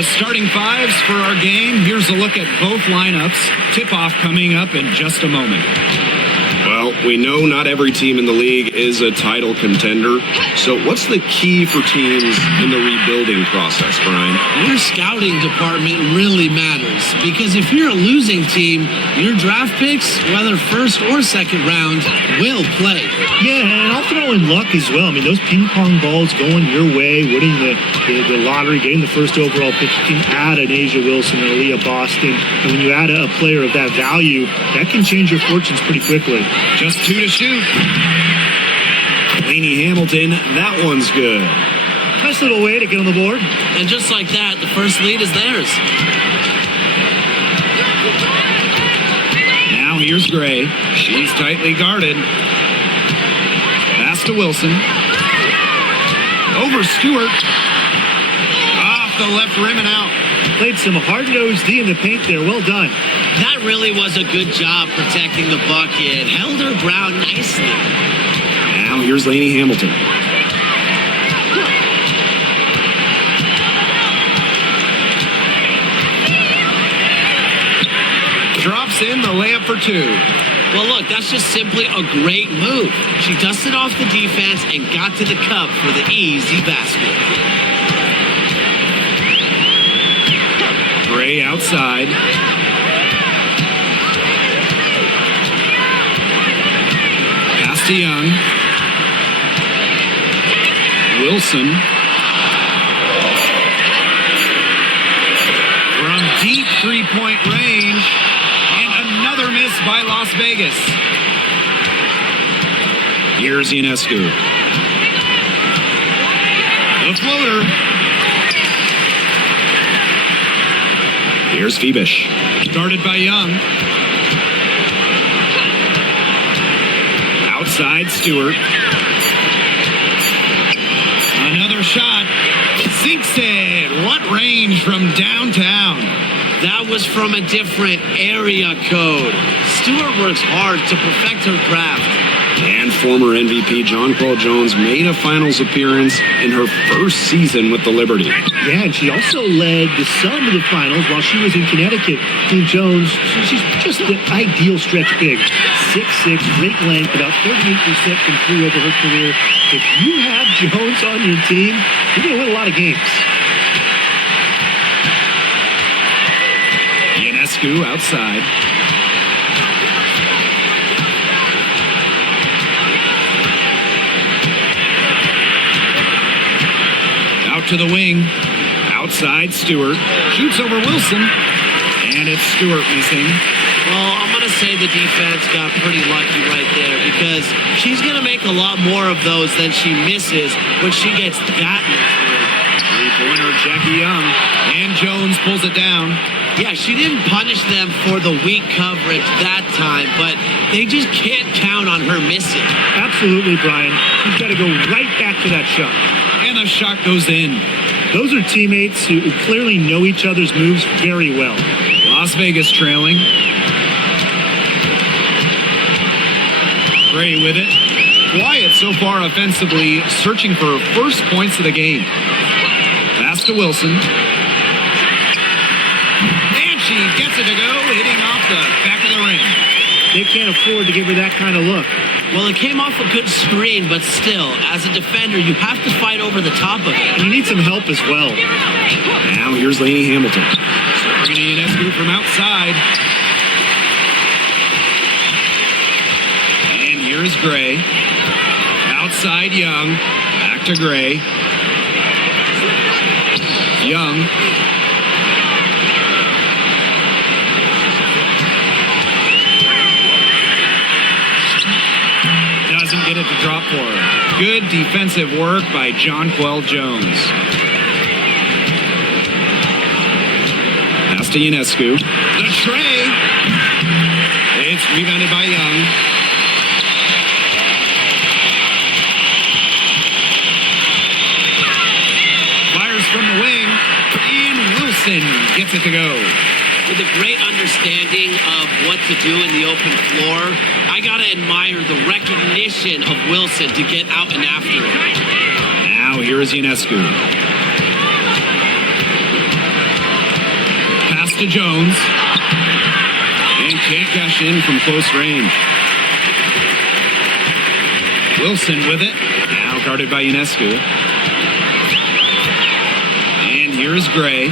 The starting fives for our game. Here's a look at both lineups. Tip-off coming up in just a moment. Well, we know not every team in the league is a title contender. So what's the key for teams in the rebuilding process, Brian? Your scouting department really matters, because if you're a losing team, your draft picks, whether first or second round, will play. Yeah, and I'll throw in luck as well. I mean, those ping pong balls going your way, winning the lottery, getting the first overall pick, you can add an A'ja Wilson or Aaliyah Boston. And when you add a player of that value, that can change your fortunes pretty quickly. Just 2 to shoot. Laney Hamilton, that one's good. Nice little way to get on the board. And just like that, the first lead is theirs. Now here's Gray. She's tightly guarded. Pass to Wilson. Over Stewart. Off the left rim and out. Played some hard-nosed D in the paint there. Well done. That really was a good job protecting the bucket. Held her ground nicely. Now here's Laney Hamilton. Drops in the layup for 2. Well, look, that's just simply a great move. She dusted off the defense and got to the cup for the easy basket. Gray outside. Pass to Young. Wilson. From deep three-point range. And another miss by Las Vegas. Here's Ionescu. The floater. Here's Phoebish. Started by Young. Outside Stewart. Another shot. Sinks it. What range from downtown? That was from a different area code. Stewart works hard to perfect her craft. And former MVP Jonquel Jones made a finals appearance in her first season with the Liberty. Yeah, and she also led the Sun to the finals while she was in Connecticut. And Jones, she's just the ideal stretch big. 6'6", great length, about 38% from three over her career. If you have Jones on your team, you're going to win a lot of games. Ionescu outside. Out to the wing. Outside Stewart. Shoots over Wilson. And it's Stewart missing. Well, I'm going to say the defense got pretty lucky right there, because she's going to make a lot more of those than she misses when she gets that much room. Three-pointer, Jackie Young. And Jones pulls it down. Yeah, she didn't punish them for the weak coverage that time, but they just can't count on her missing. Absolutely, Brian. She's got to go right back to that shot. And the shot goes in. Those are teammates who clearly know each other's moves very well. Las Vegas trailing. Gray with it. Quiet so far offensively, searching for first points of the game. Pass to Wilson. And she gets it to go, hitting off the back of the ring. They can't afford to give her that kind of look. Well, it came off a good screen, but still, as a defender, you have to fight over the top of it. And you need some help as well. Now here's Laney Hamilton. Bringing Ionescu from outside. And here's Gray. Outside Young. Back to Gray. Young. Doesn't get it to drop for her. Good defensive work by Jonquel Jones. Pass to Ionescu. The tray. It's rebounded by Young. Fires from the wing. And Wilson gets it to go. With a great understanding of what to do in the open floor, I gotta admire the recognition of Wilson to get out and after it. Now here is Ionescu. to Jones. And can't cash in from close range. Wilson with it. Now guarded by Ionescu. And here's Gray.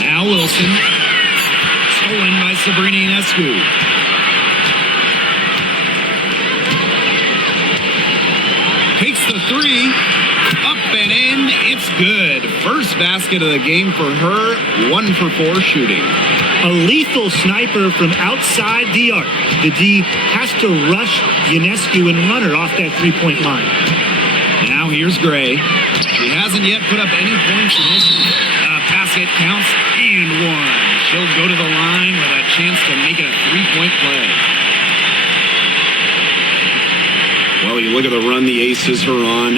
Now Wilson. Stolen by Sabrina Ionescu. Takes the three. Up and in. It's good. First basket of the game for her. 1 for 4 shooting. A lethal sniper from outside the arc. The D has to rush Ionescu and run her off that three-point line. Now here's Gray. She hasn't yet put up any points in this basket. Counts and one. She'll go to the line with a chance to make it a three-point play. Well, you look at the run the Aces are on.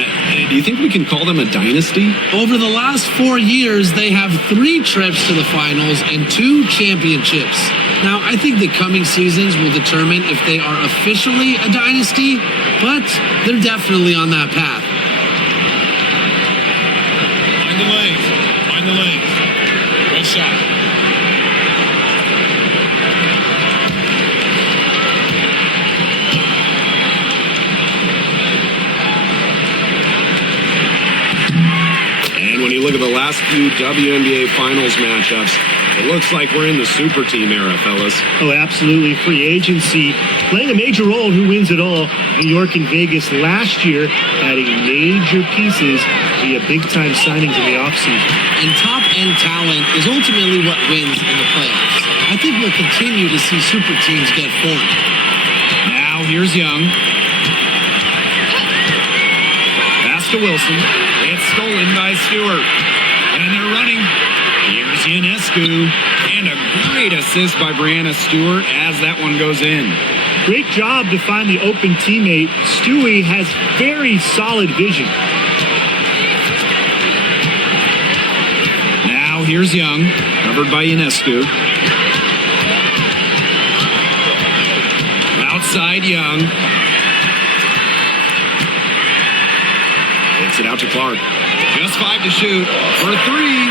Do you think we can call them a dynasty? Over the last 4 years, they have 3 trips to the finals and 2 championships. Now, I think the coming seasons will determine if they are officially a dynasty, but they're definitely on that path. Find the legs. Find the legs. Good shot. When you look at the last few WNBA Finals matchups, it looks like we're in the super team era, fellas. Oh, absolutely. Free agency playing a major role. Who wins it all? New York and Vegas last year adding major pieces via big-time signings in the offseason. And top-end talent is ultimately what wins in the playoffs. I think we'll continue to see super teams get formed. Now here's Young. Pass to Wilson. It's stolen by Stewart. And they're running. Here's Ionescu. And a great assist by Brianna Stewart as that one goes in. Great job to find the open teammate. Stewie has very solid vision. Now here's Young. Covered by Ionescu. Outside Young. Takes it out to Clark. Just 5 to shoot for 3.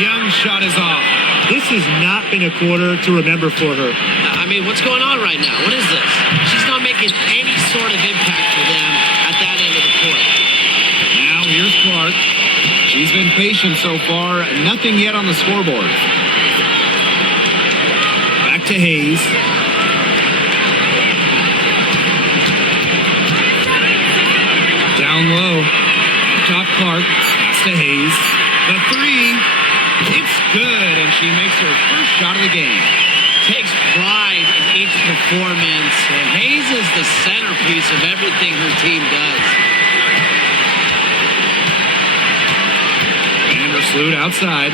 Young's shot is off. This has not been a quarter to remember for her. I mean, what's going on right now? What is this? She's not making any sort of impact for them at that end of the court. Now here's Clark. She's been patient so far. Nothing yet on the scoreboard. Back to Hayes. Down low. Top Clark. Pass to Hayes. The 3. It's good, and she makes her first shot of the game. Takes pride in each performance. Hayes is the centerpiece of everything her team does. Vandersloot outside.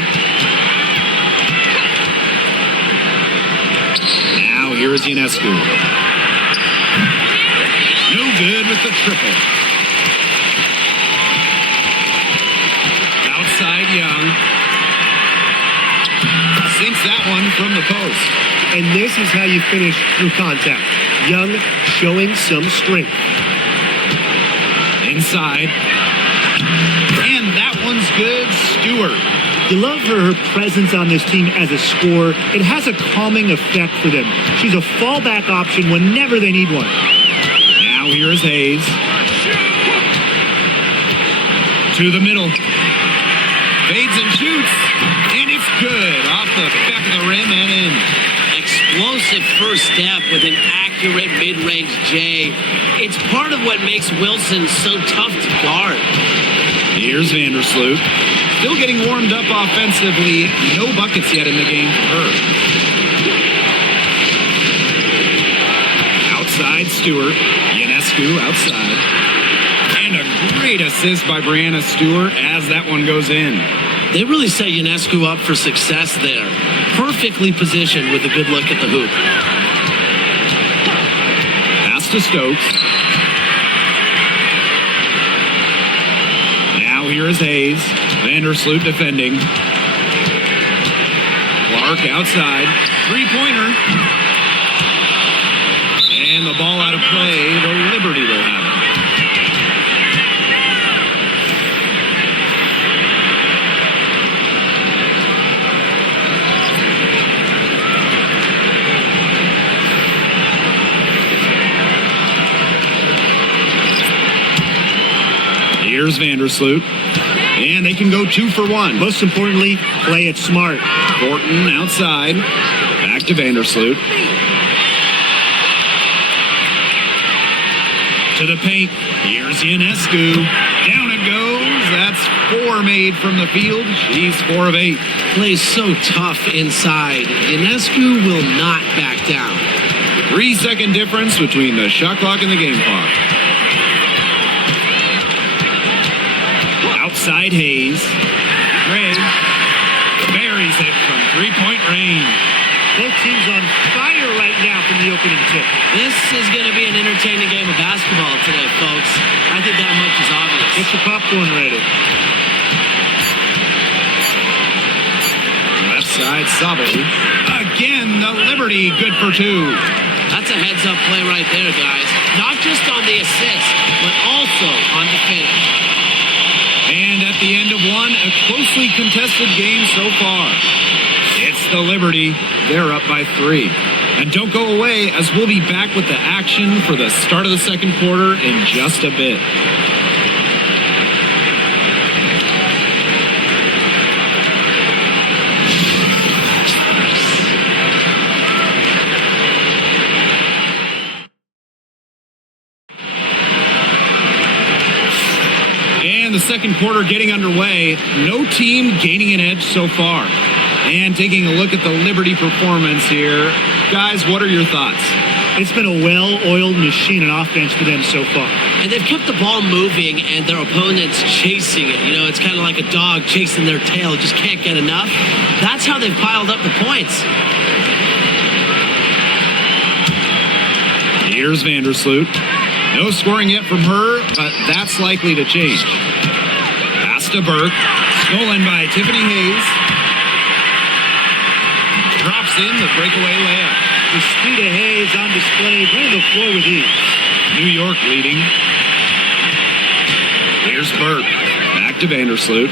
Now here is Ionescu. No good with the triple. Outside Young. Sinks that one from the post. And this is how you finish through contact. Young showing some strength. Inside. And that one's good. Stewart. You love her presence on this team as a scorer. It has a calming effect for them. She's a fallback option whenever they need one. Now here is Hayes. To the middle. Fades and shoots. And it's good. Off the back of the rim and in. Explosive first step with an accurate mid-range J. It's part of what makes Wilson so tough to guard. Here's Vandersloot. Still getting warmed up offensively. No buckets yet in the game for her. Outside Stewart. Ionescu outside. And a great assist by Brianna Stewart as that one goes in. They really set Ionescu up for success there. Perfectly positioned with a good look at the hoop. Pass to Stokes. Now here is Hayes. Vandersloot defending. Clark outside. Three-pointer. And the ball out of play. The Liberty Here's Vandersloot. And they can go 2 for 1. Most importantly, play it smart. Thornton outside. Back to Vandersloot. To the paint. Here's Ionescu. Down it goes. That's 4 made from the field. She's 4 of 8. Plays so tough inside. Ionescu will not back down. 3-second difference between the shot clock and the game clock. Outside Hayes. Gray buries it from 3-point range. Both teams on fire right now from the opening tip. This is going to be an entertaining game of basketball today, folks. I think that much is obvious. Get your popcorn ready. Left side, Sabali. Again, the Liberty, good for 2. That's a heads-up play right there, guys. Not just on the assist, but also on the finish. And at the end of one, a closely contested game so far. It's the Liberty. They're up by 3. And don't go away, as we'll be back with the action for the start of the second quarter in just a bit. And the second quarter getting underway. No team gaining an edge so far. And taking a look at the Liberty performance here. Guys, what are your thoughts? It's been a well-oiled machine on offense for them so far. And they've kept the ball moving and their opponents chasing it. You know, it's kind of like a dog chasing their tail. Just can't get enough. That's how they've piled up the points. Here's Vandersloot. No scoring yet from her, but that's likely to change. Pass to Burke. Stolen by Tiffany Hayes. Drops in the breakaway layup. The speed of Hayes on display, running the floor with ease. New York leading. Here's Burke. Back to Vandersloot.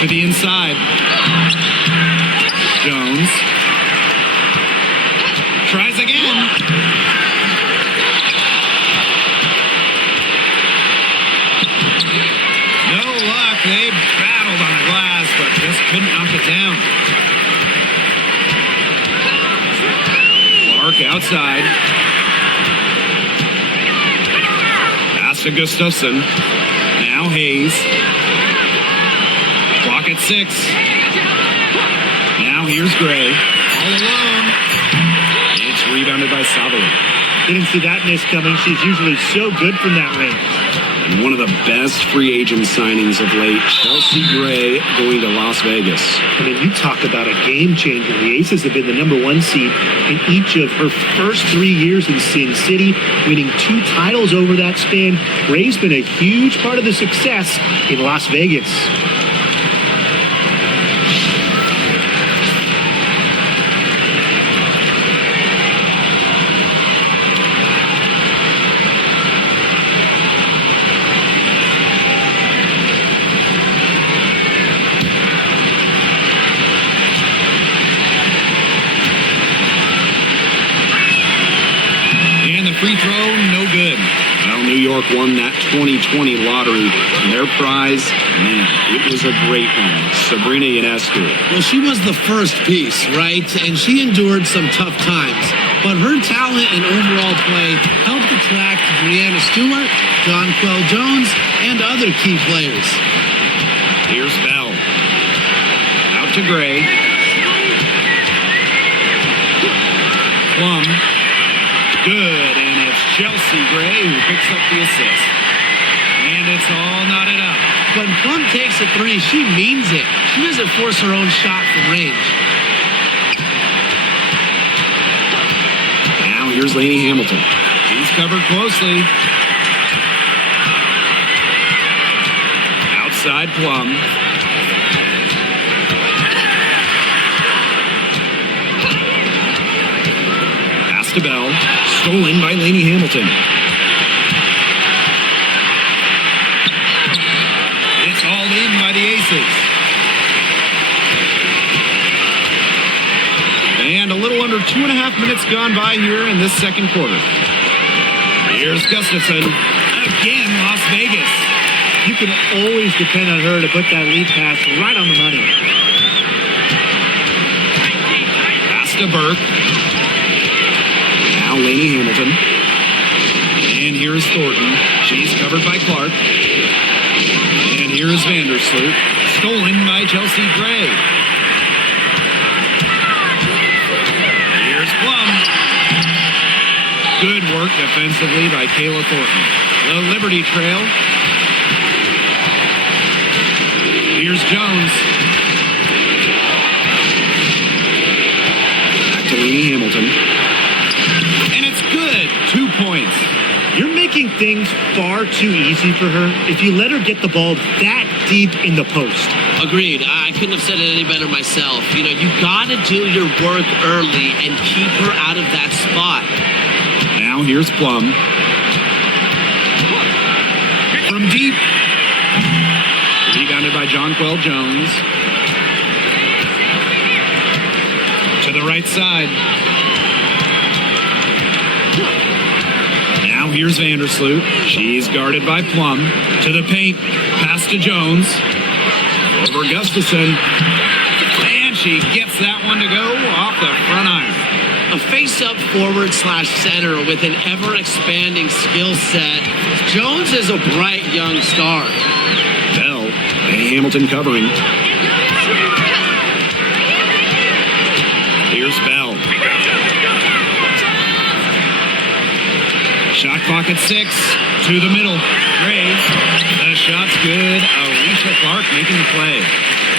To the inside. Jones. Tries again. No luck. They battled on the glass, but just couldn't knock it down. Clark outside. Pass to Gustafson. Now Hayes. Clock at 6. Now here's Gray. All alone. It's rebounded by Sabali. Didn't see that miss coming. She's usually so good from that range. And one of the best free agent signings of late, Chelsea Gray going to Las Vegas. I mean, you talk about a game changer. The Aces have been the #1 seed in each of her first 3 years in Sin City, winning 2 titles over that span. Gray's been a huge part of the success in Las Vegas. Free throw, no good. Well, New York won that 2020 lottery. And their prize, man, it was a great one. Sabrina Ionescu. Well, she was the first piece, right? And she endured some tough times. But her talent and overall play helped attract Brianna Stewart, Jonquel Jones, and other key players. Here's Bell. Out to Gray. Plum. Good, and it's Chelsea Gray who picks up the assist. And it's all knotted up. When Plum takes a 3, she means it. She doesn't force her own shot from range. Now here's Lainey Hamilton. He's covered closely. Outside Plum. Pass to Bell. Stolen by Lainey Hamilton. It's all in by the Aces. And a little under 2.5 minutes gone by here in this second quarter. Here's Gustafson. Again, Las Vegas. You can always depend on her to put that lead pass right on the money. Pass to Burke. Now Lainey Hamilton. And here's Thornton. She's covered by Clark. And here's Vandersloot. Stolen by Chelsea Gray. Here's Plum. Good work defensively by Kayla Thornton. The Liberty trail. Here's Jones. Back to Lainey Hamilton. And it's good. 2 points. You're making things far too easy for her if you let her get the ball that deep in the post. Agreed. I couldn't have said it any better myself. You know, you got to do your work early and keep her out of that spot. Now here's Plum. From deep. Rebounded by Jonquel Jones. To the right side. Now here's Vandersloot. She's guarded by Plum. To the paint. Pass to Jones. Over Gustafson. And she gets that one to go off the front iron. A face-up forward/center with an ever-expanding skill set. Jones is a bright young star. Bell. Hamilton covering. Here's Bell. Shot clock at 6. To the middle. Gray. The shot's good. Alicia Clark making the play.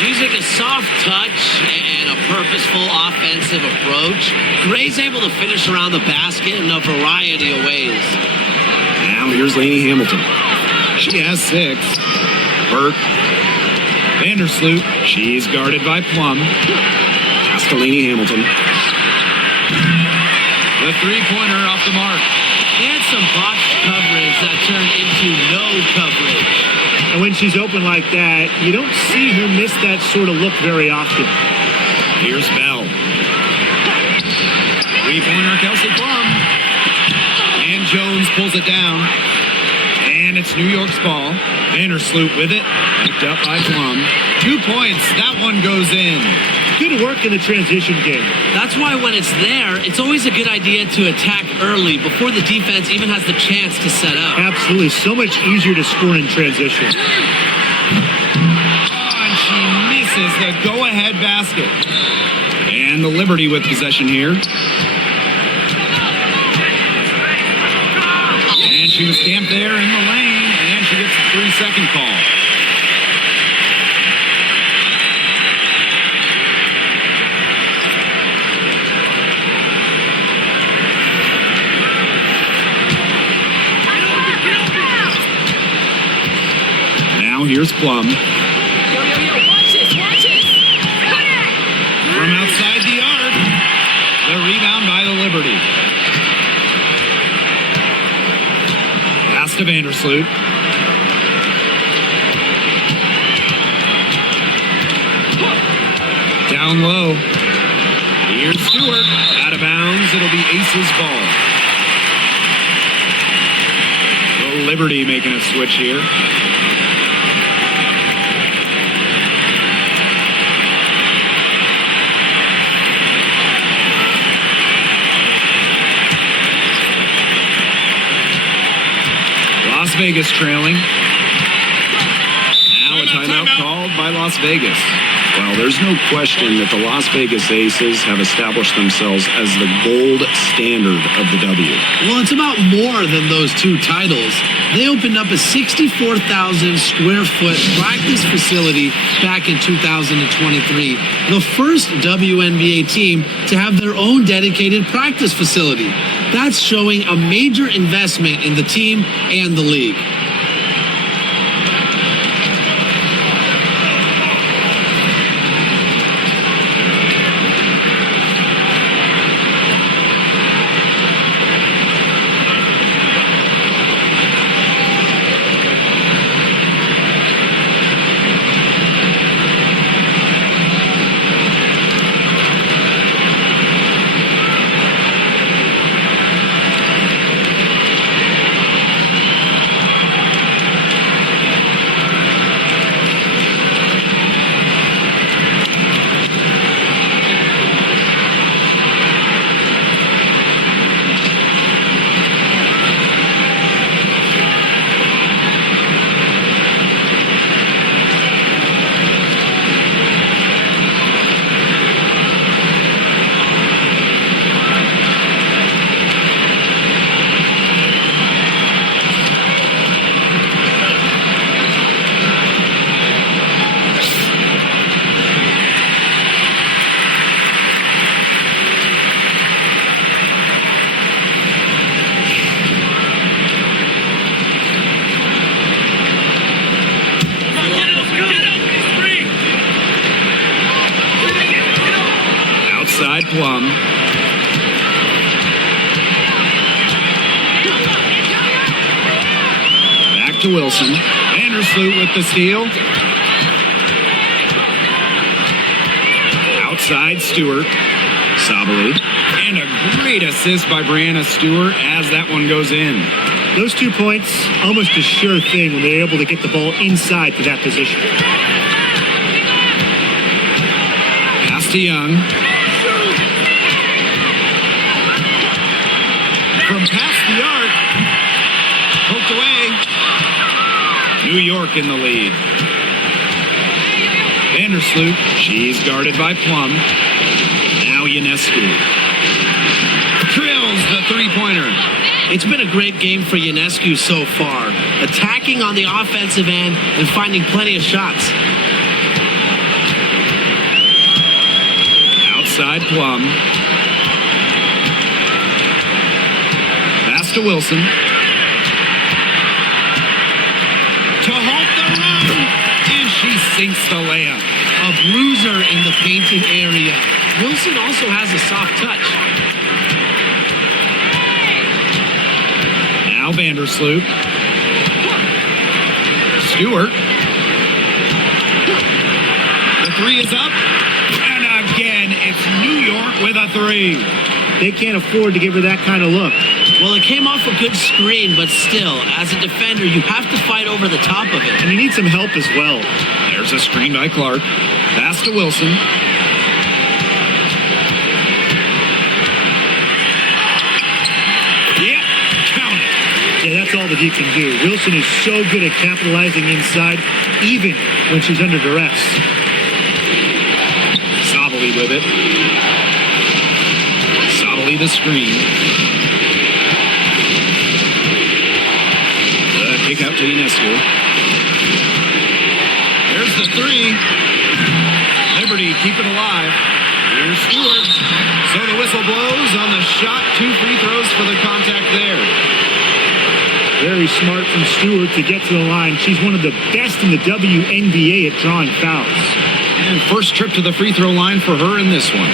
Using a soft touch and a purposeful offensive approach, Gray's able to finish around the basket in a variety of ways. Now here's Lainey Hamilton. She has 6. Burke. Vandersloot. She's guarded by Plum. Pass to Lainey Hamilton. The three-pointer off the mark. They had some box coverage that turned into no coverage. And when she's open like that, you don't see her miss that sort of look very often. Here's Bell. Three-pointer, Kelsey Plum. And Jones pulls it down. And it's New York's ball. Vandersloot with it. Picked up by Plum. 2 points. That one goes in. Good work in the transition game. That's why when it's there, it's always a good idea to attack early before the defense even has the chance to set up. Absolutely. So much easier to score in transition. And she misses the go-ahead basket. And the Liberty with possession here. And she was camped there in the lane, and she gets a 3-second call. Now here's Plum. Watch this. From outside the arc. The rebound by the Liberty. Pass to Vandersloot. Down low. Here's Stewart. Out of bounds. It'll be Aces ball. The Liberty making a switch here. Las Vegas trailing. Now a timeout called by Las Vegas. Well, there's no question that the Las Vegas Aces have established themselves as the gold standard of the W. Well, it's about more than those 2 titles. They opened up a 64,000 square foot practice facility back in 2023. The first wNBA team to have their own dedicated practice facility. That's showing a major investment in the team and the league. Outside Plum. Back to Wilson. Vandersloot with the steal. Outside Stewart. Sabali. And a great assist by Brianna Stewart as that one goes in. Those 2 points, almost a sure thing when they're able to get the ball inside to that position. Pass to Young. From past the arc. Poked away. New York in the lead. Vandersloot. She's guarded by Plum. Now Ionescu. Drills the three-pointer. It's been a great game for Ionescu so far, attacking on the offensive end and finding plenty of shots. Outside Plum. Pass to Wilson. To halt the run. And she sinks the layup. A bruiser in the painted area. Wilson also has a soft touch. Now Vandersloot. Stewart. The three is up. And again, it's New York with a three. They can't afford to give her that kind of look. Well, it came off a good screen, but still, as a defender, you have to fight over the top of it. And you need some help as well. There's a screen by Clark. Pass to Wilson. Yeah, count it. Yeah, that's all that he can do. Wilson is so good at capitalizing inside, even when she's under duress. Sabali with it. Sabali the screen. The kick out to Ionescu. There's the three. Liberty keep it alive. Here's Stewart. So the whistle blows on the shot. 2 free throws for the contact there. Very smart from Stewart to get to the line. She's one of the best in the wNBA at drawing fouls. And first trip to the free throw line for her in this one.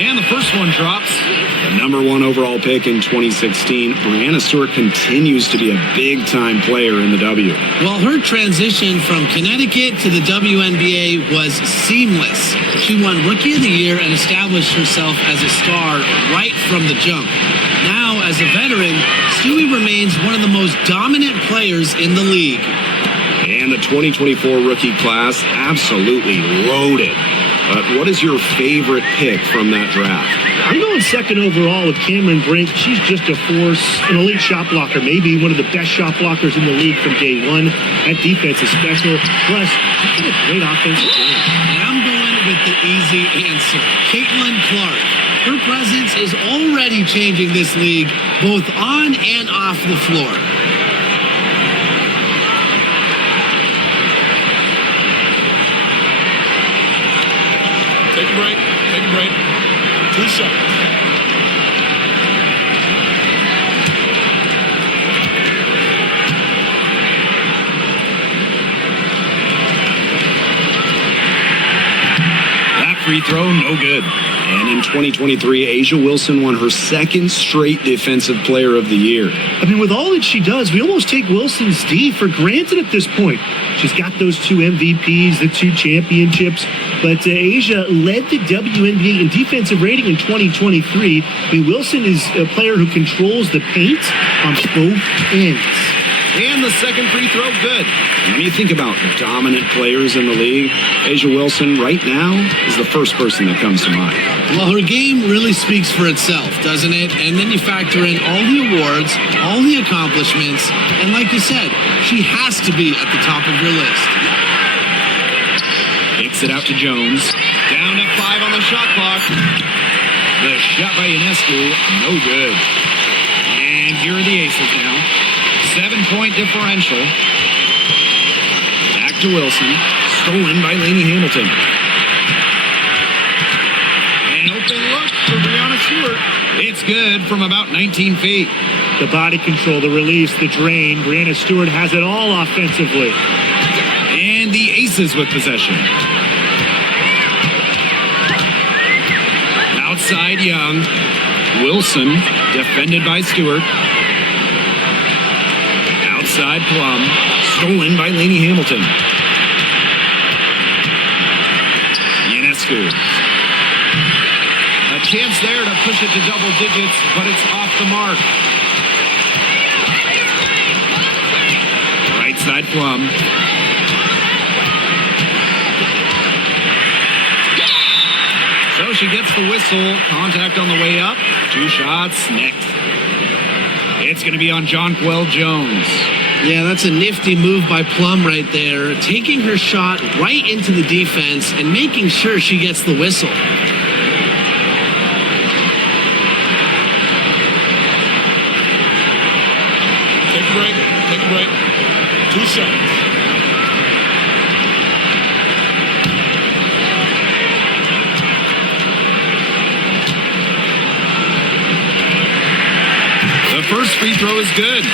And the first one drops. The number 1 overall pick in 2016, Brianna Stewart continues to be a big-time player in the W. Well, her transition from Connecticut to the WNBA was seamless. She won Rookie of the Year and established herself as a star right from the jump. Now, as a veteran, Stewie remains one of the most dominant players in the league. And the 2024 rookie class, absolutely loaded. What is your favorite pick from that draft? I'm going second overall with Cameron Brink. She's just a force, an elite shot blocker, maybe one of the best shot blockers in the league from day one. That defense is special. Plus, she's got a great offensive game. And I'm going with the easy answer, Caitlin Clark. Her presence is already changing this league, both on and off the floor. Take a break. Take a break. 2 shots. That free throw, no good. And in 2023, A'ja Wilson won her second straight Defensive Player of the Year. I mean, with all that she does, we almost take Wilson's D for granted at this point. She's got those 2 MVPs, the 2 championships, but A'ja led the WNBA in defensive rating in 2023. I mean, Wilson is a player who controls the paint on both ends. And the second free throw, good. And when you think about dominant players in the league, A'ja Wilson right now is the first person that comes to mind. Well, her game really speaks for itself, doesn't it? And then you factor in all the awards, all the accomplishments, and like you said, she has to be at the top of your list. Kicks it out to Jones. Down to 5 on the shot clock. The shot by Ionescu, no good. And here are the Aces now. 7-point differential. Back to Wilson. Stolen by Lainey Hamilton. An open look for Brianna Stewart. It's good from about 19 feet. The body control, the release, the drain. Brianna Stewart has it all offensively. And the Aces with possession. Outside Young. Wilson, defended by Stewart. Outside Plum. Stolen by Lainey Hamilton. Ionescu. A chance there to push it to double digits, but it's off the mark. Right side Plum. So she gets the whistle. Contact on the way up. 2 shots next. It's going to be on Jonquel Jones. Yeah, that's a nifty move by Plum right there. Taking her shot right into the defense and making sure she gets the whistle. Take a break. Take a break. 2 shots. The first free throw is good.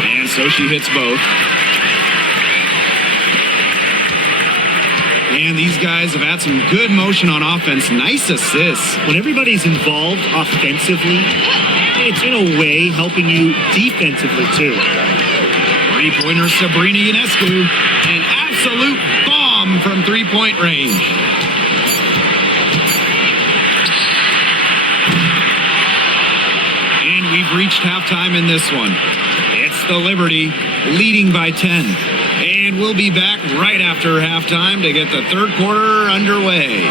And so she hits both. And these guys have had some good motion on offense. Nice assists. When everybody's involved offensively, it's in a way helping you defensively too. 3-pointer Sabrina Ionescu. An absolute bomb from 3-point range. And we've reached halftime in this one. It's the Liberty leading by 10. And we'll be back right after halftime to get the third quarter underway.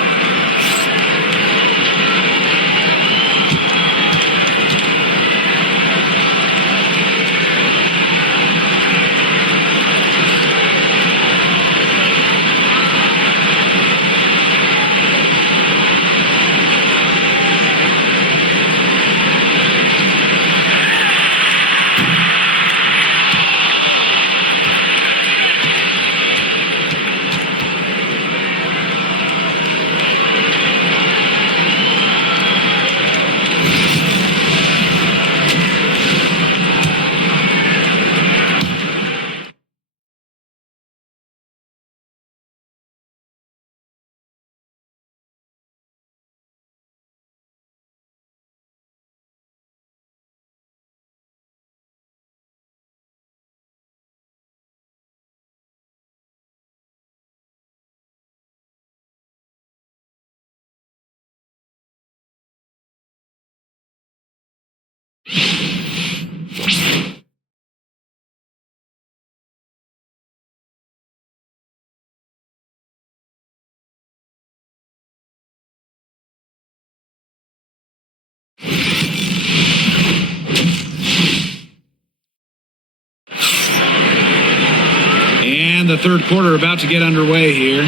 And the third quarter about to get underway here.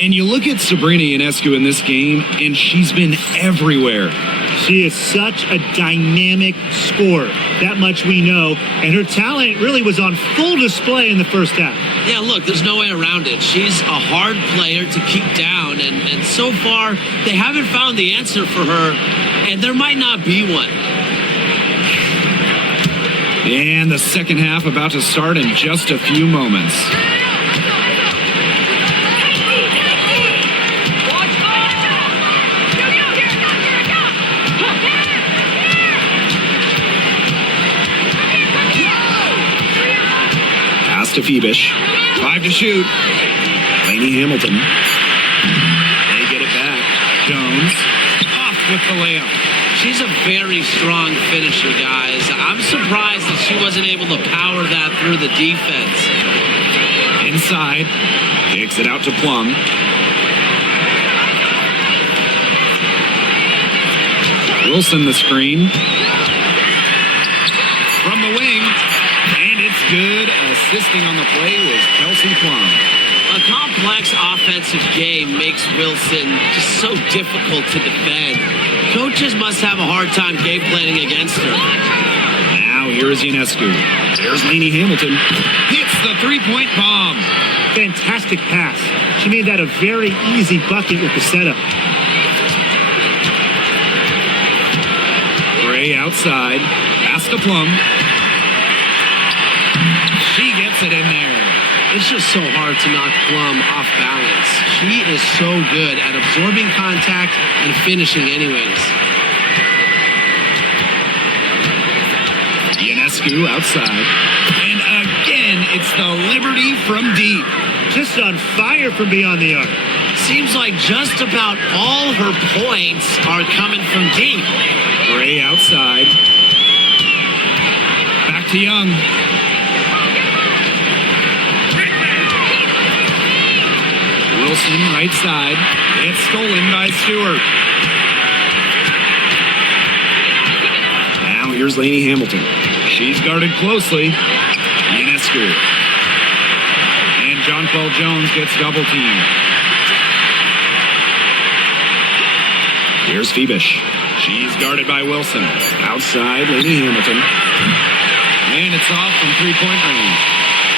And you look at Sabrina Ionescu in this game, and she's been everywhere. She is such a dynamic scorer. That much we know. And her talent really was on full display in the first half. Yeah, look, there's no way around it. She's a hard player to keep down, and so far, they haven't found the answer for her, and there might not be one. And the second half about to start in just a few moments. Pass to Phoebish. 5 to shoot. Lainey Hamilton. They get it back. Jones. Off with the layup. She's a very strong finisher, guys. I'm surprised that she wasn't able to power that through the defense. Inside. Kicks it out to Plum. Wilson the screen. From the wing. And it's good. Assisting on the play was Kelsey Plum. A complex offensive game makes Wilson just so difficult to defend. Coaches must have a hard time game planning against her. Now here is Ionescu. There's Lainey Hamilton. Hits the three-point bomb. Fantastic pass. She made that a very easy bucket with the setup. Gray outside. Pass to Plum. She gets it in there. It's just so hard to knock Plum off balance. She is so good at absorbing contact and finishing anyways. Ionescu outside. And again, it's the Liberty from deep. Just on fire from beyond the arc. Seems like just about all her points are coming from deep. Gray outside. Back to Young. Wilson right side. It's stolen by Stewart. Now here's Lainey Hamilton. She's guarded closely. Ionescu. And Jonquel Jones gets double teamed. Here's Phoebish. She's guarded by Wilson. Outside, Lainey Hamilton. And it's off from three-point range.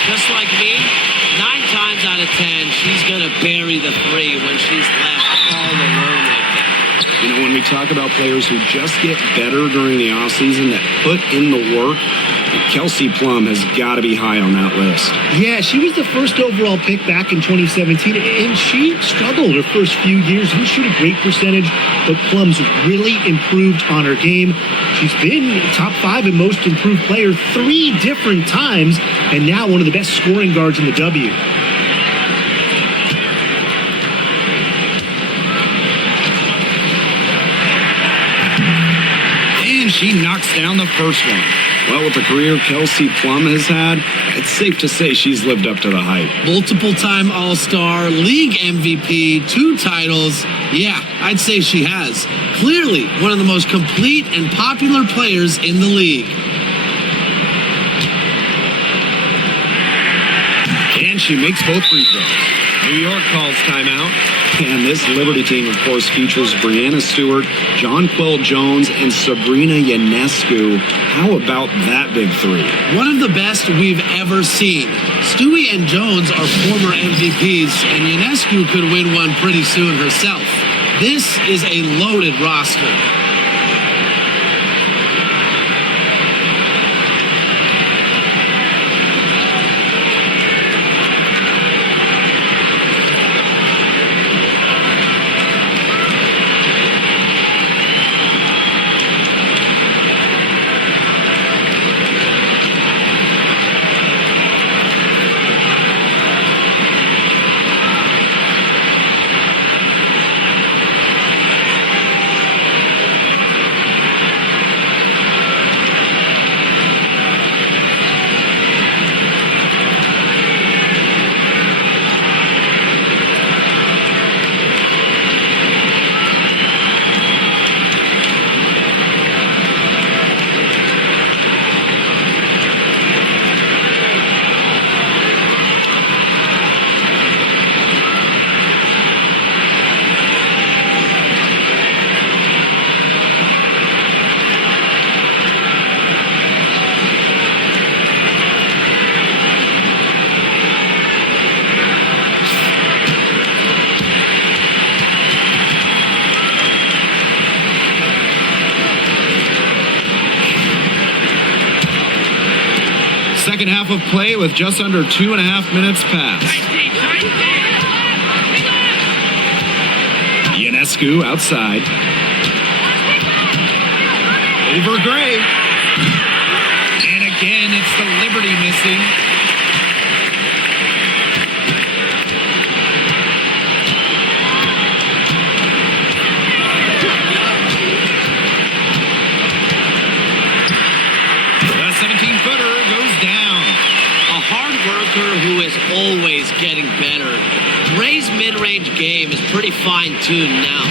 Just like me, 9 times out of 10, she's going to bury the three when she's left all alone like that. You know, when we talk about players who just get better during the offseason, that put in the work, Kelsey Plum has got to be high on that list. Yeah, she was the first overall pick back in 2017, and she struggled her first few years. Didn't shoot a great percentage, but Plum's really improved on her game. She's been top 5 in most improved player 3 different times, and now one of the best scoring guards in the W. And she knocks down the first one. Well, with the career Kelsey Plum has had, it's safe to say she's lived up to the hype. Multiple-time All-Star, league MVP, 2 titles. Yeah, I'd say she has. Clearly one of the most complete and popular players in the league. And she makes both free throws. New York calls timeout. And this Liberty team, of course, features Brianna Stewart, Jonquel Jones, and Sabrina Ionescu. How about that big three? One of the best we've ever seen. Stewie and Jones are former MVPs, and Ionescu could win one pretty soon herself. This is a loaded roster. Second half of play with just under 2.5 minutes passed. Ionescu outside. Over Gray. And again, it's the Liberty missing. The 17-footer goes down. A hard worker who is always getting better. Gray's mid-range game is pretty fine-tuned now.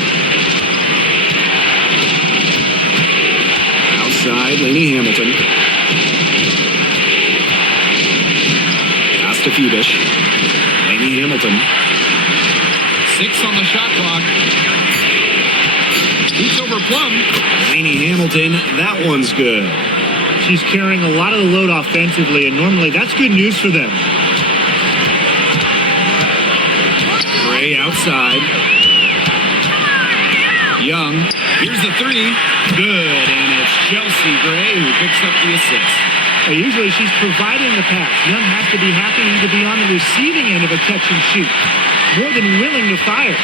Outside, Lainey Hamilton. Pass to Phoebish. Lainey Hamilton. 6 on the shot clock. Shoots over Plum. Lainey Hamilton, that one's good. She's carrying a lot of the load offensively, and normally that's good news for them. Gray outside. Young, here's the three. Good, and it's Chelsea Gray who picks up the assist. Usually she's providing the pass. Young has to be happy to be on the receiving end of a catch and shoot. More than willing to fire.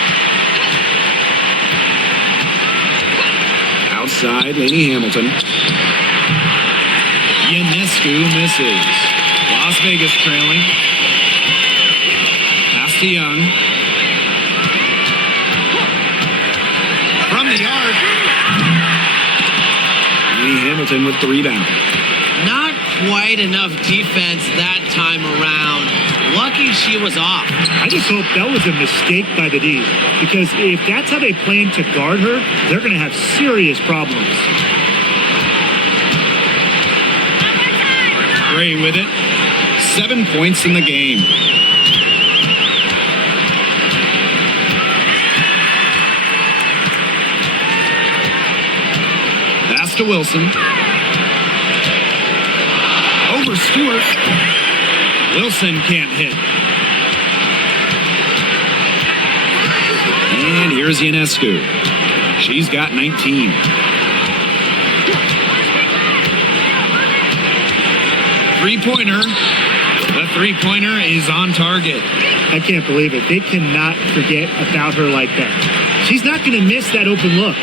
Outside, Lainey Hamilton. Ionescu misses. Las Vegas trailing. Pass to Young. From the yard. Lainey Hamilton with the rebound. Not quite enough defense that time around. Lucky she was off. I just hope that was a mistake by the D, because if that's how they plan to guard her, they're going to have serious problems. Gray with it. 7 points in the game. Pass to Wilson. Over Stewart. Wilson can't hit. And here's Ionescu. She's got 19. Three-pointer. The three-pointer is on target. I can't believe it. They cannot forget about her like that. She's not going to miss that open look.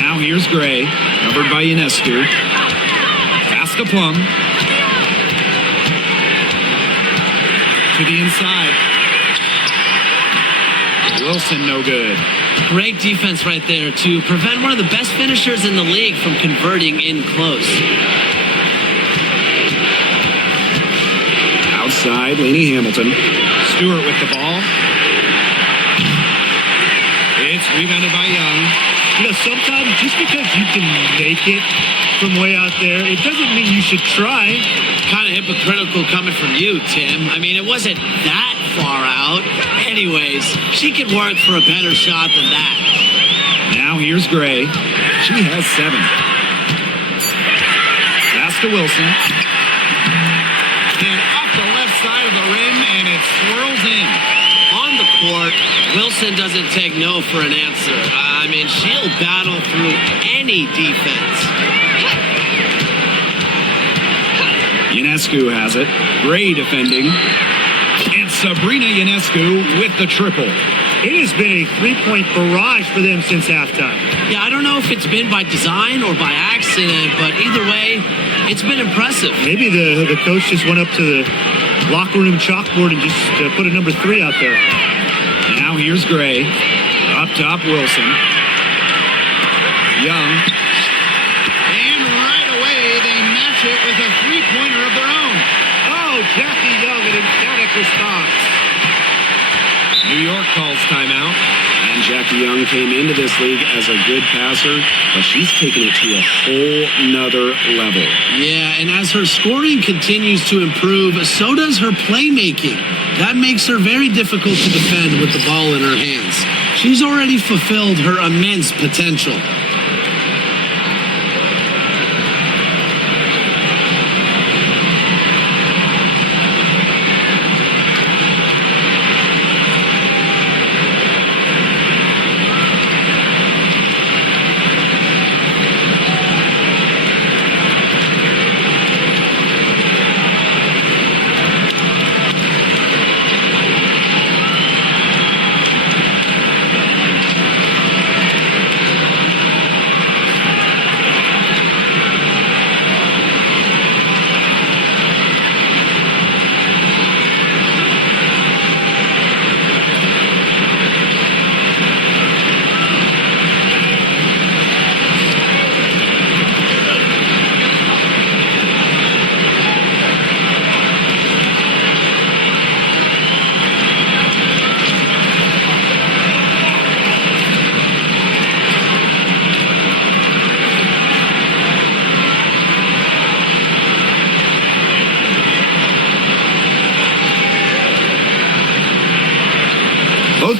Now here's Gray, covered by Ionescu. Pass to Plum. To the inside. Wilson, no good. Great defense right there to prevent one of the best finishers in the league from converting in close. Outside, Lainey Hamilton. Stewart with the ball. It's rebounded by Young. You know, sometimes just because you can make it from way out there, it doesn't mean you should try. Kind of hypocritical coming from you, Tim. I mean, it wasn't that far out. Anyways, she could work for a better shot than that. Now here's Gray. She has 7. Pass to Wilson. And off the left side of the rim, and it swirls in. On the court, Wilson doesn't take no for an answer. I mean, she'll battle through any defense. Ionescu has it. Gray defending. And Sabrina Ionescu with the triple. It has been a three-point barrage for them since halftime. Yeah, I don't know if it's been by design or by accident, but either way, it's been impressive. Maybe the coach just went up to the locker room chalkboard and just put a number 3 out there. Now here's Gray. Up top, Wilson. Young. And right away, they match it with a three-pointer of their own. Oh, Jackie Young, an emphatic response. New York calls timeout. And Jackie Young came into this league as a good passer, but she's taken it to a whole nother level. Yeah, and as her scoring continues to improve, so does her playmaking. That makes her very difficult to defend with the ball in her hands. She's already fulfilled her immense potential.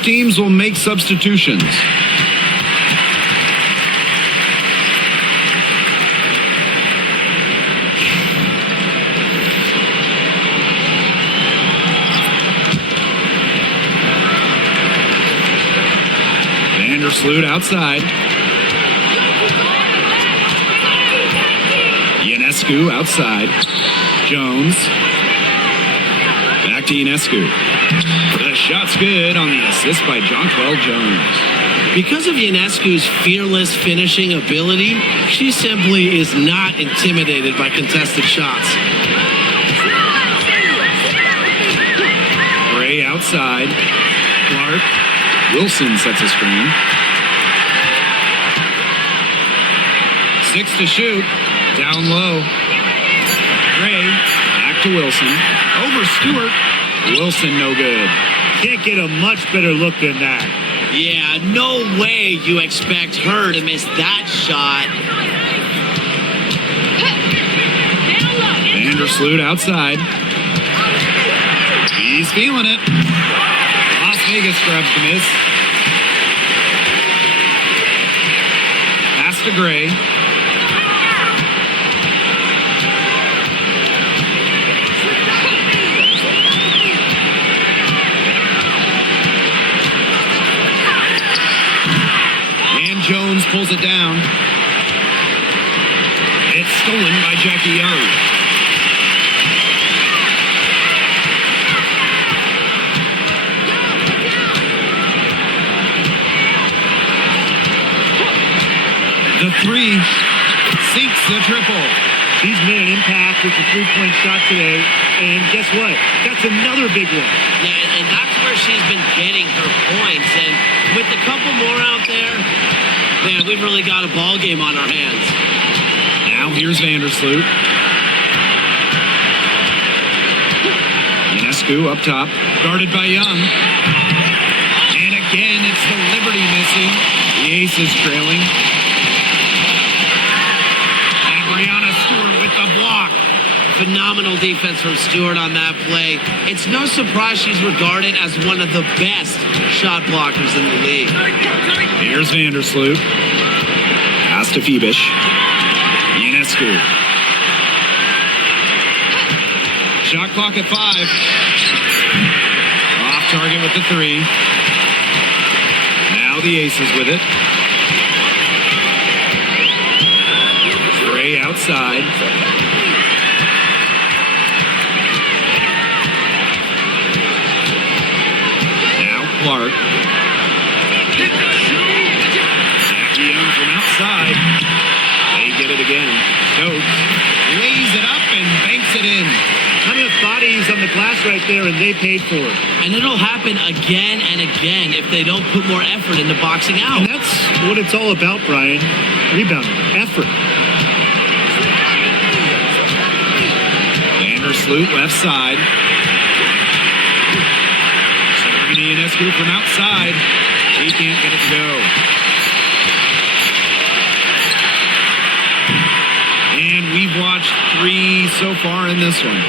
teams will make substitutions. Vandersloot outside. Ionescu outside. Jones. Back to Ionescu. The shot's good on the assist by Jonquel Jones. Because of Ionescu's fearless finishing ability, she simply is not intimidated by contested shots. Gray outside. Clark. Wilson sets a screen. 6 to shoot. Down low. Gray. Back to Wilson. Over Stewart. Wilson no good. Can't get a much better look than that. Yeah, no way you expect her to miss that shot. Vandersloot outside. He's feeling it. Las Vegas grabs the miss. Pass to Gray. And Jones pulls it down. It's stolen by Jackie Young. The three sinks the triple. She's made an impact with the three-point shot today, and guess what? That's another big one. Yeah, and that's where she's been getting her points. And with a couple more out there, man, we've really got a ball game on our hands. Now here's Vandersloot. Ionescu up top, guarded by Young. And again, it's the Liberty missing. The Aces trailing. Stewart with the block. Phenomenal defense from Stewart on that play. It's no surprise she's regarded as one of the best shot blockers in the league. Here's Vandersloot. Pass to Phoebish. Ionescu. Shot clock at 5. Off target with the 3. Now the Aces with it. Gray outside. Now Clark. Jackie Young from outside. They get it again. Stokes lays it up and banks it in. Not enough bodies on the glass right there, and they paid for it. And it'll happen again and again if they don't put more effort into boxing out. And that's what it's all about, Brian. Rebounding, effort. Vandersloot left side. Sabrina Ionescu from outside. She can't get it to go. And we've watched 3 so far in this one.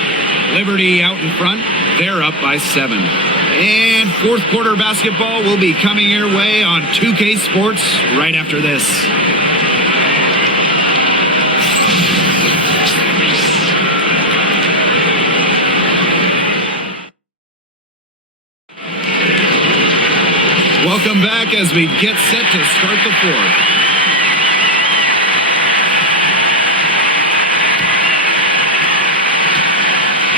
Liberty out in front. They're up by 7. And fourth quarter basketball will be coming your way on 2K Sports right after this. Welcome back as we get set to start the fourth.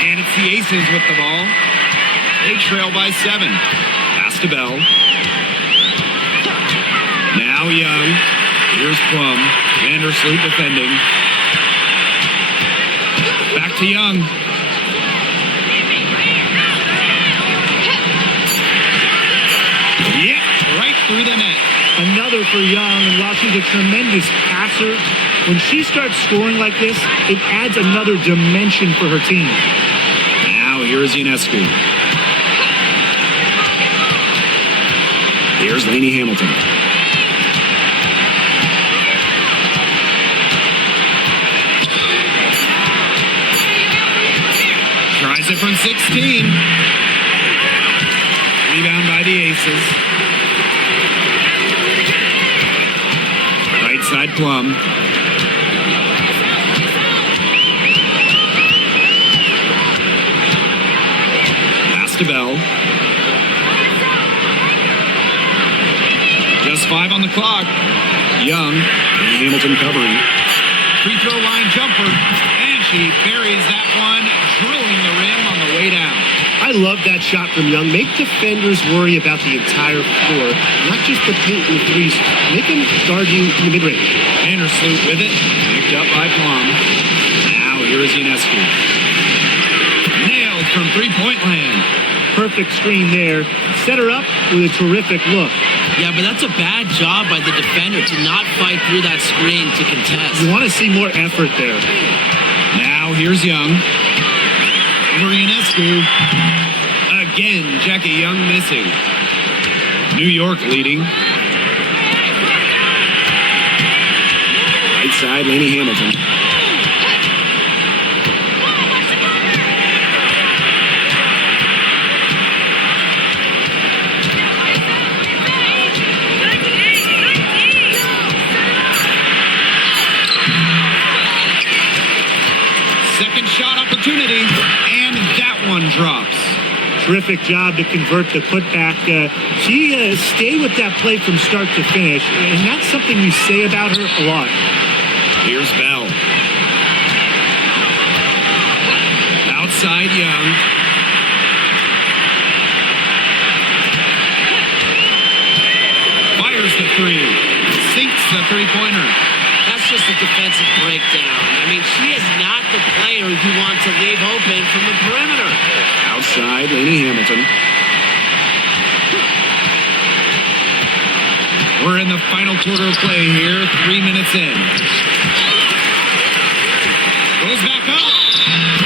And it's the Aces with the ball. They trail by 7. Pass to Bell. Now Young. Here's Plum. Vandersloot defending. Back to Young. Yeah, right through the net. Another for Young, and while she's a tremendous passer, when she starts scoring like this, it adds another dimension for her team. Now here's Ionescu. Here's Lainey Hamilton. Tries it from 16. Rebound by the Aces. Plum. Pass to Bell. Just 5 on the clock. Young. And Hamilton covering. Free throw line jumper. And she buries that one, drilling the rim on the way down. I love that shot from Young. Make defenders worry about the entire floor, not just the paint and the threes. Make them guard you in the mid-range. Vandersloot with it. Picked up by Plum. Now here is Ionescu. Nailed from three-point land. Perfect screen there. Set her up with a terrific look. Yeah, but that's a bad job by the defender to not fight through that screen to contest. You want to see more effort there. Now here's Young. Over Ionescu. Again, Jackie Young missing. New York leading. Right side, Laney Hamilton. Second shot opportunity, and that one drops. Terrific job to convert the putback. She stayed with that play from start to finish, and that's something you say about her a lot. Here's Bell. Outside Young. Fires the three. Sinks the three-pointer. That's just a defensive breakdown. I mean, she is not the player you want to leave open from the perimeter. Outside, Laney Hamilton. We're in the final quarter of play here, 3 minutes in. Goes back up,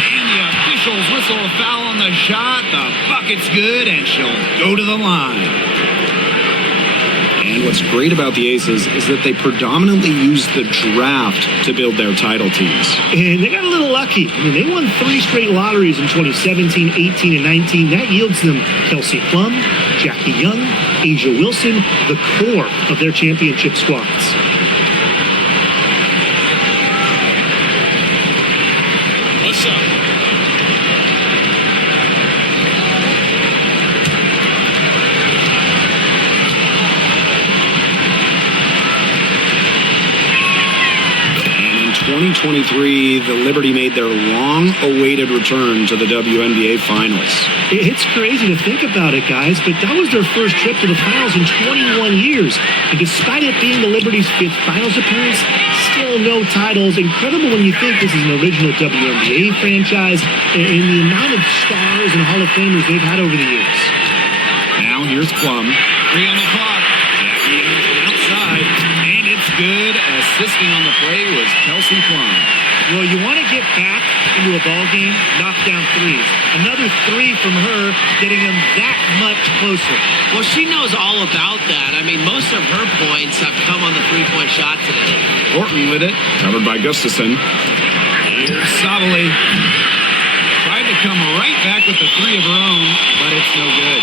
and the officials whistle a foul on the shot. The bucket's good, and she'll go to the line. And what's great about the Aces is that they predominantly use the draft to build their title teams. And they got a little lucky. I mean, they won 3 straight lotteries in 2017, 18, and 19. That yields them Kelsey Plum, Jackie Young, Asia Wilson, the core of their championship squads. What's up? In 2023, the Liberty made their long-awaited return to the wNBA Finals. It's crazy to think about it, guys, but that was their first trip to the finals in 21 years. And despite it being the Liberty's 5th finals appearance, still no titles. Incredible when you think this is an original wNBA franchise and the amount of stars and Hall of Famers they've had over the years. Now here's Plum. 3 on the clock. Jackie Young from outside, and it's good. Assisting on the play was Kelsey Plum. Well, you want to get back into a ball game, knock down threes. Another 3 from her, getting them that much closer. Well, she knows all about that. I mean, most of her points have come on the three-point shot today. Horton with it. Covered by Gustafson. Here's Savali. Tried to come right back with the 3 of her own, but it's no good.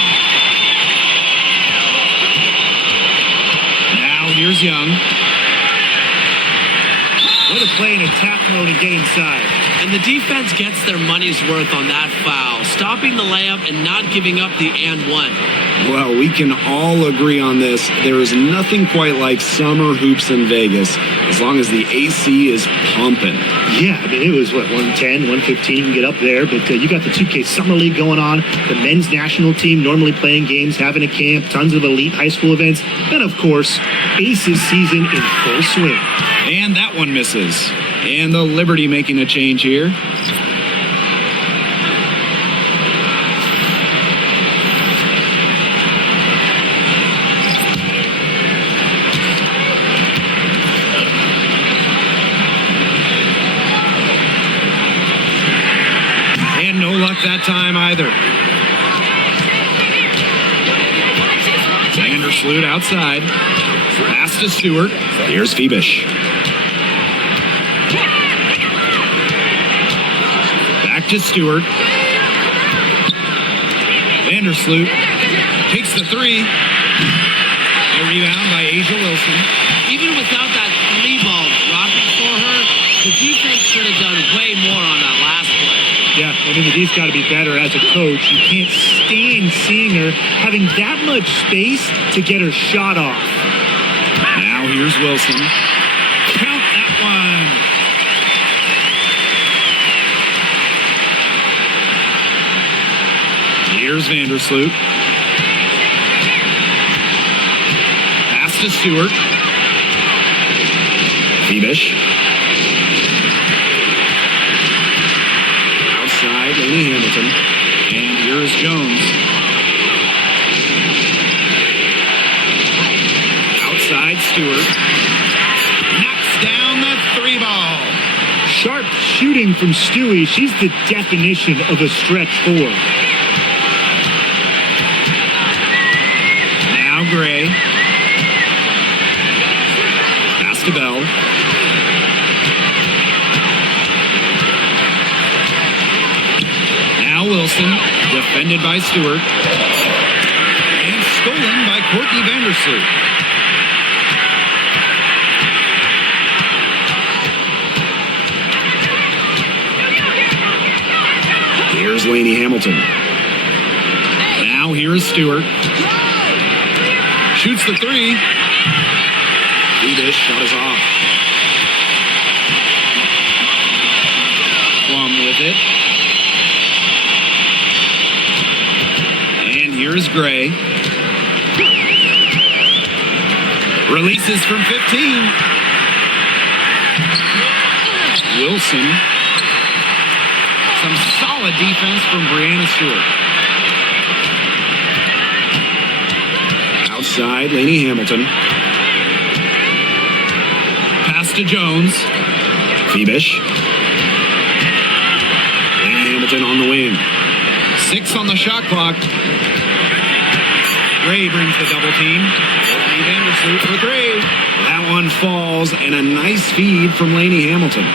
Now here's Young. Way to play in attack mode and get inside. And the defense gets their money's worth on that foul, stopping the layup and not giving up the and one. Well, we can all agree on this. There is nothing quite like summer hoops in Vegas, as long as the AC is pumping. Yeah, I mean, it was, 110, 115, you can get up there, but you got the 2K Summer League going on, the men's national team normally playing games, having a camp, tons of elite high school events, and of course, Aces season in full swing. And that one misses. And the Liberty making a change here. And no luck that time either. Vandersloot outside. Pass to Stewart. Here's Phoebish. Back to Stewart. Vandersloot takes the 3. A rebound by Asia Wilson. Even without that 3 ball I mean, he's got to be better as a coach. You can't stand seeing her having that much space to get her shot off. Now here's Wilson. Count that one. Here's Vandersloot. Pass to Stewart. Phoebish. Outside, Laney Hamilton. And here's Jones. Outside Stewart. Knocks down the 3-ball. Sharp shooting from Stewie. She's the definition of a stretch four. Now Gray. Pass to Bell. Now Wilson. Defended by Stewart. And stolen by Courtney Vandersloot. Here's Laney Hamilton. Now here's Stewart. Shoots the 3. Phoebish shot is off. Plum with it. And here's Gray. Releases from 15. Wilson. Some solid defense from Brianna Stewart. Outside, Laney Hamilton. Pass to Jones. Phoebish. Laney Hamilton on the wing. 6 on the shot clock. Gray brings the double team. Courtney Vandersloot for 3. That one falls, and a nice feed from Laney Hamilton.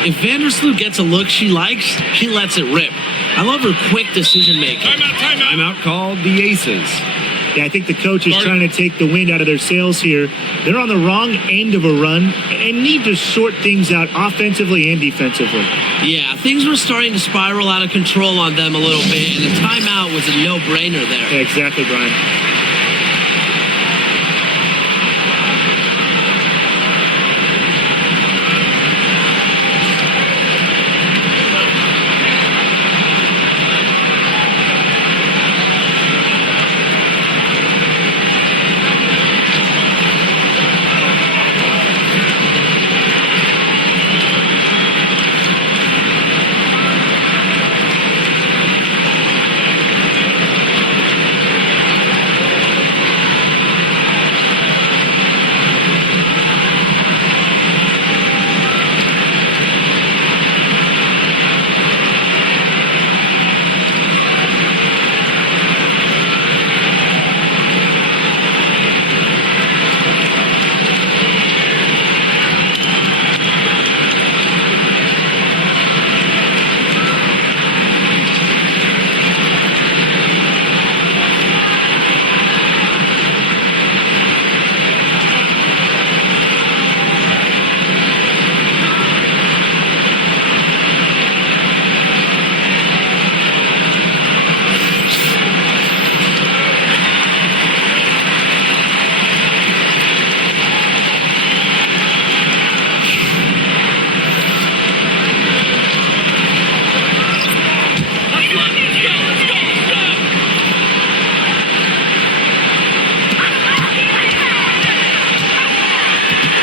If Vandersloot gets a look she likes, she lets it rip. I love her quick decision making. Timeout called the Aces. Yeah, I think the coach is trying to take the wind out of their sails here. They're on the wrong end of a run and need to sort things out offensively and defensively. Yeah, things were starting to spiral out of control on them a little bit, and a timeout was a no-brainer there. Yeah, exactly, Brian.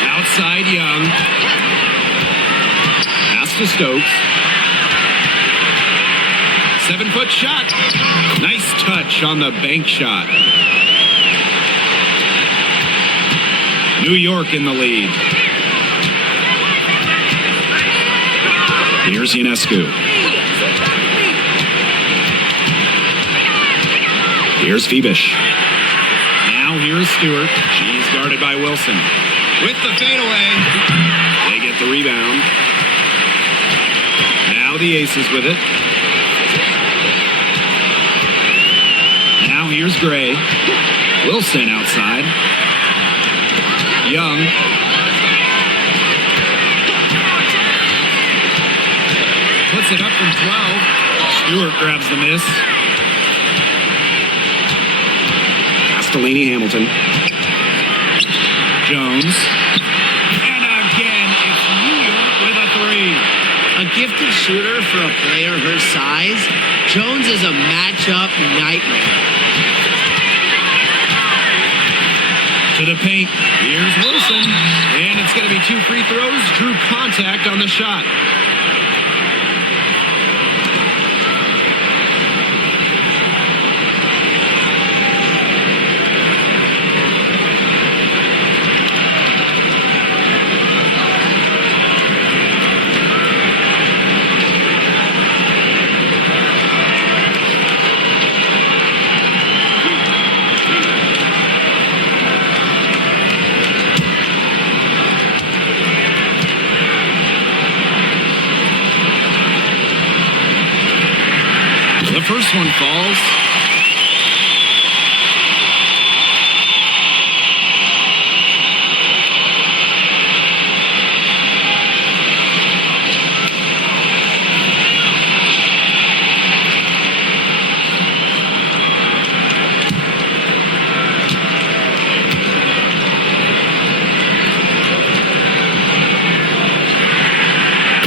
Outside Young. Pass to Stokes. 7-foot shot. Nice touch on the bank shot. New York in the lead. Here's Ionescu. Here's Phoebish. Now here's Stewart. She's guarded by Wilson. With the fadeaway. They get the rebound. Now the Aces with it. Now here's Gray. Wilson outside. Young. Puts it up from 12. Stewart grabs the miss. Pass to Lainey Hamilton. Jones. And again, it's New York with a three. A gifted shooter for a player her size, Jones is a matchup nightmare. To the paint. Here's Wilson. And it's going to be 2 free throws. Drew contact on the shot. The first one falls.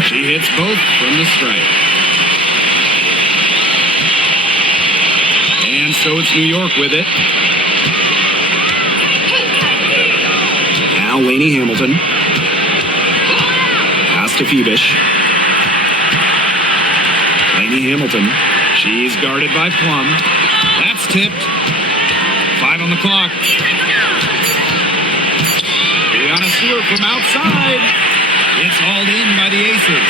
She hits both from the stripe. And so it's New York with it. Now Lainey Hamilton. Pass to Phoebish. Lainey Hamilton. She's guarded by Plum. That's tipped. 5 on the clock. Brianna Stewart from outside. It's hauled in by the Aces.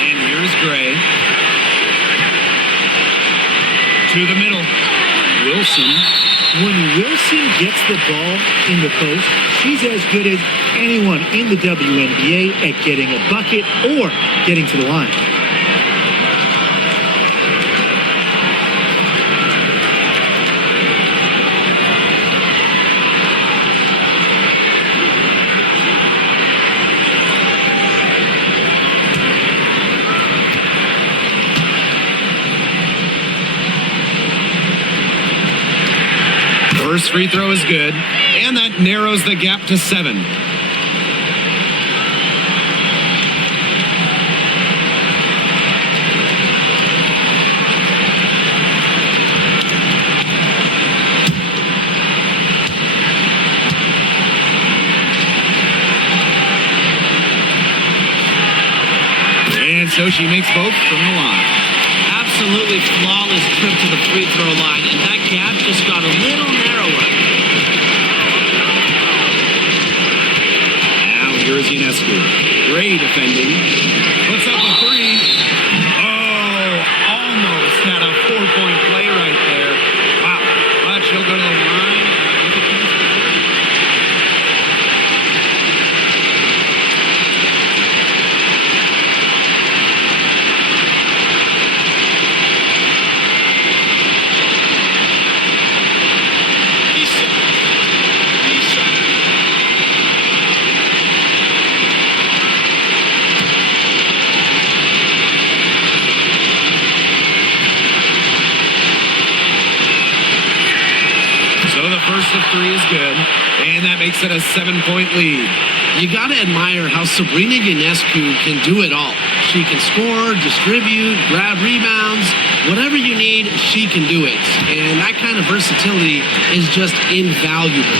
And here's Gray. To the middle. Wilson. When Wilson gets the ball in the post, she's as good as anyone in the wNBA at getting a bucket or getting to the line. First free throw is good, and that narrows the gap to 7. And so she makes both from the line. Absolutely flawless trip to the free throw line, and that gap just got a little narrower. Now here's Ionescu. Gray defending. Puts up a 3. Oh, almost had a 4-point play right there. Wow. But she'll go to the line. With a chance for 3. First of 3 is good, and that makes it a 7-point lead. You gotta admire how Sabrina Ionescu can do it all. She can score, distribute, grab rebounds, whatever you need, she can do it. And that kind of versatility is just invaluable.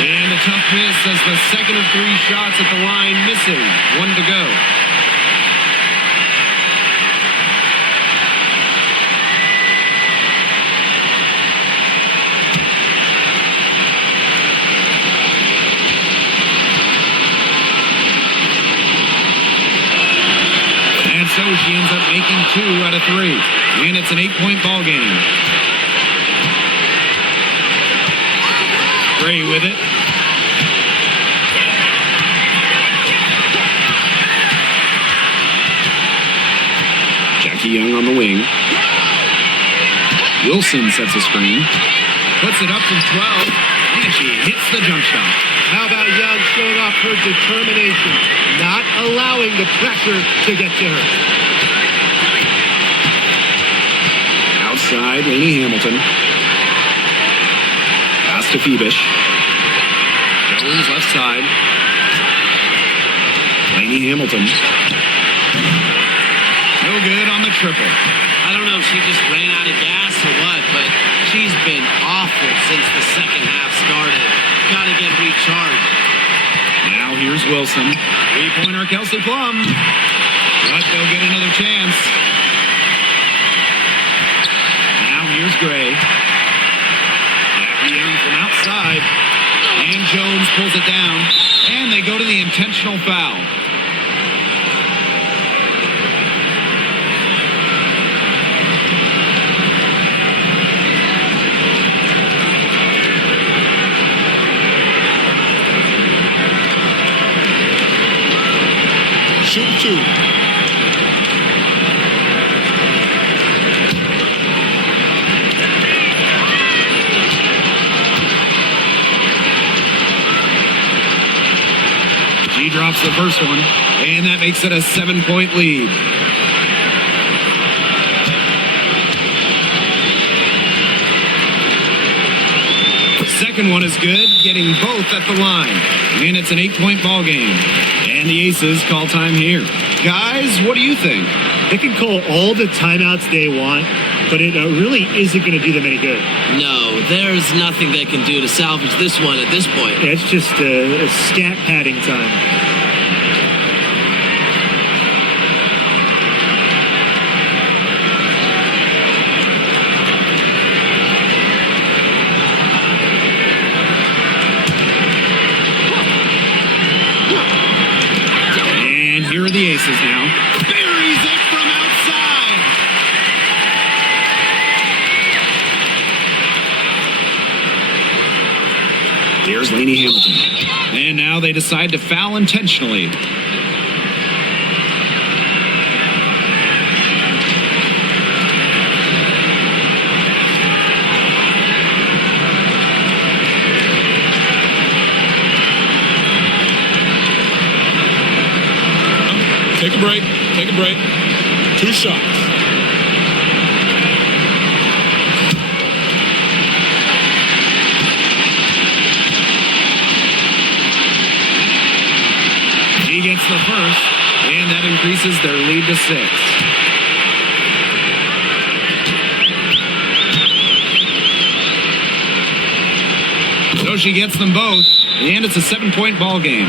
And a tough miss as the second of 3 shots at the line missing. 1 to go. So she ends up making 2 out of 3. And it's an 8-point ball game. Gray with it. Jackie Young on the wing. Wilson sets a screen. Puts it up from 12. And she hits the jump shot. How about Young showing off her determination, not allowing the pressure to get to her. Outside, Lainey Hamilton. Pass to Phoebish. Jones left side. Lainey Hamilton. No good on the triple. I don't know if she just ran out of gas or what, but she's been awful since the second half started. Gotta get recharged. Now here's Wilson. Three-pointer Kelsey Plum. But they'll get another chance. Now here's Gray. Jackie Young from outside. And Jones pulls it down. And they go to the intentional foul. Shoot 2. She drops the first one, and that makes it a 7-point lead. Second one is good, getting both at the line. And it's an 8-point ball game. And the Aces call time here. Guys, what do you think? They can call all the timeouts they want, but it really isn't going to do them any good. No, there's nothing they can do to salvage this one at this point. Yeah, it's just a stat padding time. And here are the Aces now. Buries it from outside. Here's Lainey Hamilton. And now they decide to foul intentionally. Take a break. Take a break. 2 shots. He gets the first, and that increases their lead to 6. So she gets them both, and it's a 7-point ball game.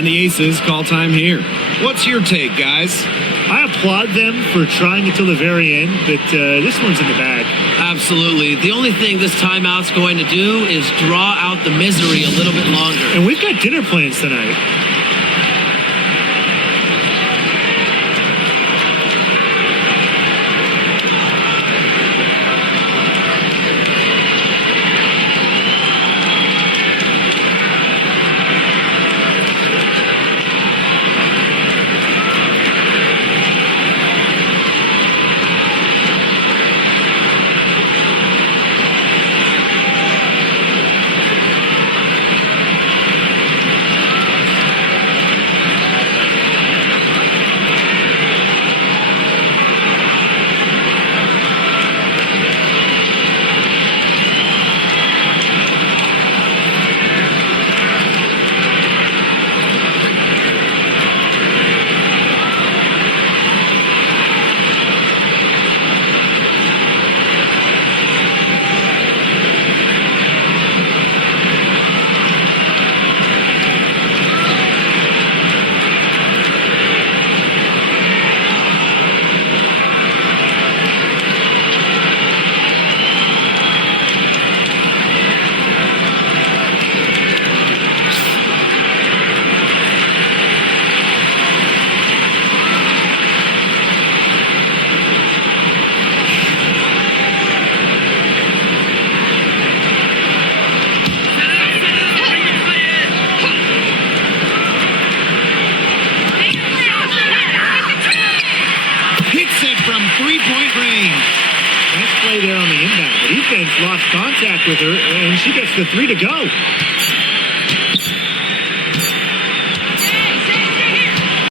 And the Aces call time here. What's your take, guys? I applaud them for trying until the very end, but this one's in the bag. Absolutely. The only thing this timeout's going to do is draw out the misery a little bit longer. And we've got dinner plans tonight. defense lost contact with her, and she gets the three to go.